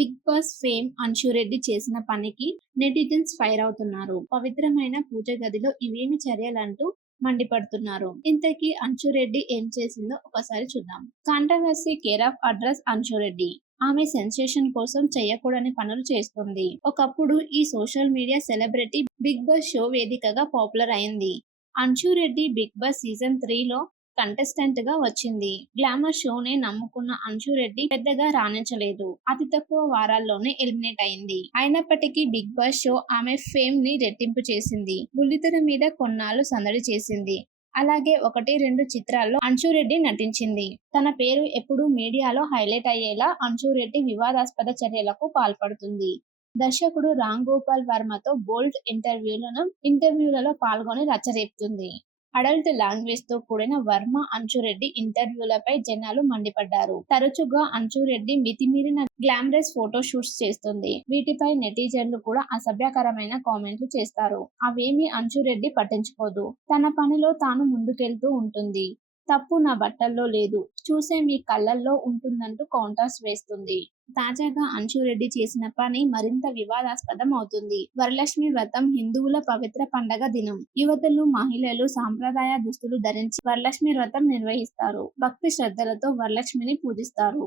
Big boss fame Anshu Reddy చేసిన పనికి netizens fire అవుతున్నారు. పవిత్రమైన పూజ గదిలో ఇవేమి చర్యలంటూ మండిపడుతున్నారు. ఇంతకీ అంశురెడ్డి ఏం చేసిందో ఒకసారి చూద్దాం. Controversy care of address Anshu Reddy ఆమె సెన్సేషన్ కోసం చేయకూడని పనులు చేస్తుంది. ఒకప్పుడు ఈ social media celebrity Bigg Boss show వేదికగా పాపులర్ అయింది. అంశురెడ్డి బిగ్ బాస్ సీజన్ త్రీలో కంటెస్టెంట్గా వచ్చింది. గ్లామర్ షోనే నమ్ముకున్న అంశు రెడ్డి పెద్దగా రాణించలేదు. అతి తక్కువ వారాల్లోనే ఎలిమినేట్ అయింది. అయినప్పటికీ బిగ్ బాస్ షో ఆమె ఫేమ్ని రెట్టింపు చేసింది. బుల్లితెర మీద కొన్నాళ్ళు సందడి చేసింది. అలాగే ఒకటి రెండు చిత్రాల్లో అంశురెడ్డి నటించింది. తన పేరు ఎప్పుడూ మీడియాలో హైలైట్ అయ్యేలా అంశురెడ్డి వివాదాస్పద చర్యలకు పాల్పడుతుంది. దర్శకుడు రామ్ గోపాల్ వర్మతో బోల్డ్ ఇంటర్వ్యూలను ఇంటర్వ్యూలలో పాల్గొని రచ్చరేపుతుంది. అడల్ట్ లాంగ్వేజ్తో కూడిన వర్మ అంచురెడ్డి ఇంటర్వ్యూలపై జనాలు మండిపడ్డారు. తరచుగా అంచురెడ్డి మితిమీరిన గ్లామరస్ ఫోటో షూట్స్ చేస్తుంది. వీటిపై నెటిజన్లు కూడా అసభ్యకరమైన కామెంట్లు చేస్తారు. అవేమీ అంచురెడ్డి పట్టించుకోదు. తన పనిలో తాను ముందుకెళ్తూ ఉంటుంది. తప్పు నా బట్టల్లో లేదు. చూసే మీ కళ్ళల్లో ఉంటుందంటూ కౌంటర్స్ వేస్తుంది. తాజాగా అంశురెడ్డి చేసిన పని మరింత వివాదాస్పదం అవుతుంది. వరలక్ష్మి వ్రతం హిందువుల పవిత్ర పండగ దినం. యువతులు మహిళలు సాంప్రదాయ దుస్తులు ధరించి వరలక్ష్మి వ్రతం నిర్వహిస్తారు. భక్తి శ్రద్ధలతో వరలక్ష్మిని పూజిస్తారు.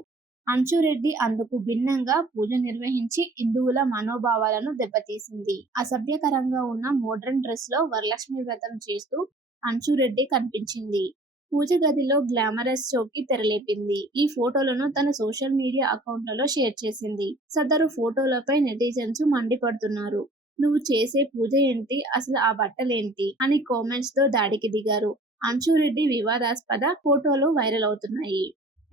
అంశురెడ్డి అందుకు భిన్నంగా పూజ నిర్వహించి హిందువుల మనోభావాలను దెబ్బతీసింది. అసభ్యకరంగా ఉన్న మోడ్రన్ డ్రెస్లో వరలక్ష్మి వ్రతం చేస్తూ అంశురెడ్డి కనిపించింది. పూజ గదిలో గ్లామరస్ చౌకి తెరలేపింది. ఈ ఫోటోలను తన సోషల్ మీడియా అకౌంట్లలో షేర్ చేసింది. సదరు ఫోటోలపై నెటిజన్స్ మండిపడుతున్నారు. నువ్వు చేసే పూజ ఏంటి? అసలు ఆ బట్టలేంటి? అని కామెంట్స్తో దాడికి దిగారు. అంశురెడ్డి వివాదాస్పద ఫోటోలు వైరల్ అవుతున్నాయి.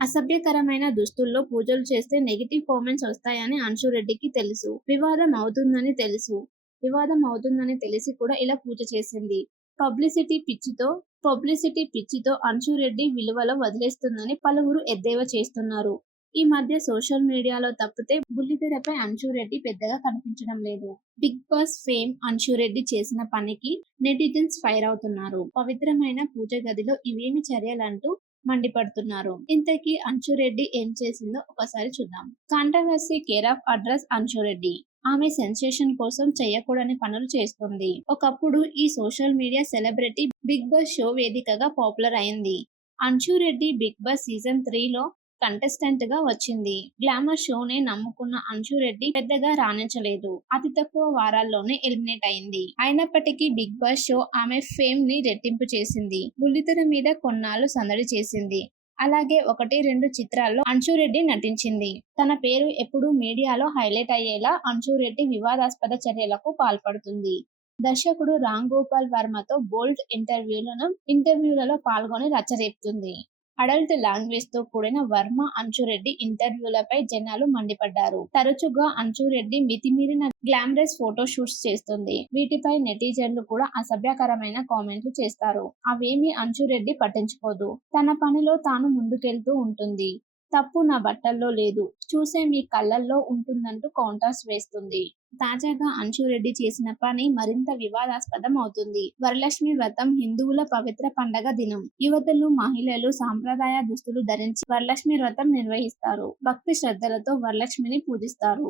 అసభ్యకరమైన దుస్తుల్లో పూజలు చేస్తే నెగిటివ్ కామెంట్స్ వస్తాయని అంశురెడ్డికి తెలుసు. వివాదం అవుతుందని తెలుసు. వివాదం అవుతుందని తెలిసి కూడా ఇలా పూజ చేసింది. పబ్లిసిటీ పిచ్చితో పబ్లిసిటీ పిచ్చితో అంశురెడ్డి విలువలో వదిలేస్తుందని పలువురు ఎద్దేవా చేస్తున్నారు. ఈ మధ్య సోషల్ మీడియాలో తప్పితే బుల్లితెరపై అంశురెడ్డి పెద్దగా కనిపించడం లేదు. బిగ్ బాస్ ఫేమ్ అంశురెడ్డి చేసిన పనికి నెటిజన్స్ ఫైర్ అవుతున్నారు. పవిత్రమైన పూజ గదిలో ఇవేమి చర్యలంటూ మండిపడుతున్నారు. ఇంతకీ అంశురెడ్డి ఏం చేసిందో ఒకసారి చూద్దాం. Controversy care of address Anshu Reddy ఆమె సెన్సేషన్ కోసం చేయకూడని పనులు చేస్తుంది. ఒకప్పుడు ఈ social media celebrity Bigg Boss show వేదికగా పాపులర్ అయింది. Anshu Reddy Bigg Boss season త్రీలో కంటెస్టెంట్గా వచ్చింది. గ్లామర్ షోనే నమ్ముకున్న అంశు రెడ్డి పెద్దగా రాణించలేదు. అతి తక్కువ వారాల్లోనే ఎలిమినేట్ అయింది. అయినప్పటికీ బిగ్ బాస్ షో ఆమె ఫేమ్ని రెట్టింపు చేసింది. బుల్లితెర మీద కొన్నాళ్ళు సందడి చేసింది. అలాగే ఒకటి రెండు చిత్రాల్లో అంశురెడ్డి నటించింది. తన పేరు ఎప్పుడూ మీడియాలో హైలైట్ అయ్యేలా అంశురెడ్డి వివాదాస్పద చర్యలకు పాల్పడుతుంది. దర్శకుడు రామ్ గోపాల్ వర్మతో బోల్డ్ ఇంటర్వ్యూలను ఇంటర్వ్యూలలో పాల్గొని రచ్చరేపుతుంది. అడల్ట్ లాంగ్వేజ్తో కూడిన వర్మ అంచురెడ్డి ఇంటర్వ్యూలపై జనాలు మండిపడ్డారు. తరచుగా అంచురెడ్డి మితిమీరిన గ్లామరస్ ఫోటో షూట్స్ చేస్తుంది. వీటిపై నెటిజన్లు కూడా అసభ్యకరమైన కామెంట్లు చేస్తారు. అవేమీ అంచురెడ్డి పట్టించుకోదు. తన పనిలో తాను ముందుకెళ్తూ ఉంటుంది. తప్పు నా బట్టల్లో లేదు. చూసే మీ కళ్ళల్లో ఉంటుందంటూ కౌంటర్స్ వేస్తుంది. తాజాగా అంశురెడ్డి చేసిన పని మరింత వివాదాస్పదం అవుతుంది. వరలక్ష్మి వ్రతం హిందువుల పవిత్ర పండగ దినం. యువతలు మహిళలు సాంప్రదాయ దుస్తులు ధరించి వరలక్ష్మి వ్రతం నిర్వహిస్తారు. భక్తి శ్రద్ధలతో వరలక్ష్మిని పూజిస్తారు.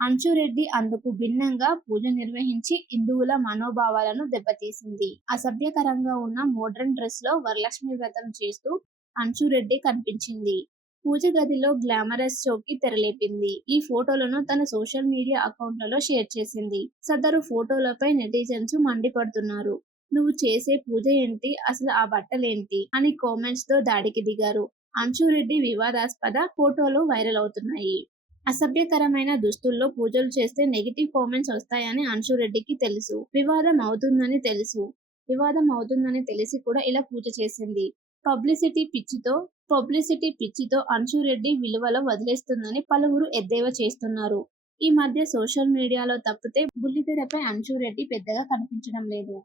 అంశురెడ్డి అందుకు భిన్నంగా పూజ నిర్వహించి హిందువుల మనోభావాలను దెబ్బతీసింది. అసభ్యకరంగా ఉన్న మోడ్రన్ డ్రెస్లో వరలక్ష్మి వ్రతం చేస్తూ అంశురెడ్డి కనిపించింది. పూజ గదిలో గ్లామరస్ షోకి తెరలేపింది. ఈ ఫోటోలను తన సోషల్ మీడియా అకౌంట్లలో షేర్ చేసింది. సదరు ఫోటోలపై నెటిజన్స్ మండిపడుతున్నారు. నువ్వు చేసే పూజ ఏంటి? అసలు ఆ బట్టలేంటి? అని కామెంట్స్తో దాడికి దిగారు. అంశురెడ్డి వివాదాస్పద ఫోటోలు వైరల్ అవుతున్నాయి. అసభ్యకరమైన దుస్తుల్లో పూజలు చేస్తే నెగిటివ్ కామెంట్స్ వస్తాయని అంశురెడ్డికి తెలుసు. వివాదం అవుతుందని తెలుసు. వివాదం అవుతుందని తెలిసి కూడా ఇలా పూజ చేసింది. పబ్లిసిటీ పిచ్చితో పబ్లిసిటీ పిచ్చితో అంశురెడ్డి విలువలో వదిలేస్తుందని పలువురు ఎద్దేవా చేస్తున్నారు. ఈ మధ్య సోషల్ మీడియాలో తప్పితే బుల్లితెరపై అంశురెడ్డి పెద్దగా కనిపించడం లేదు.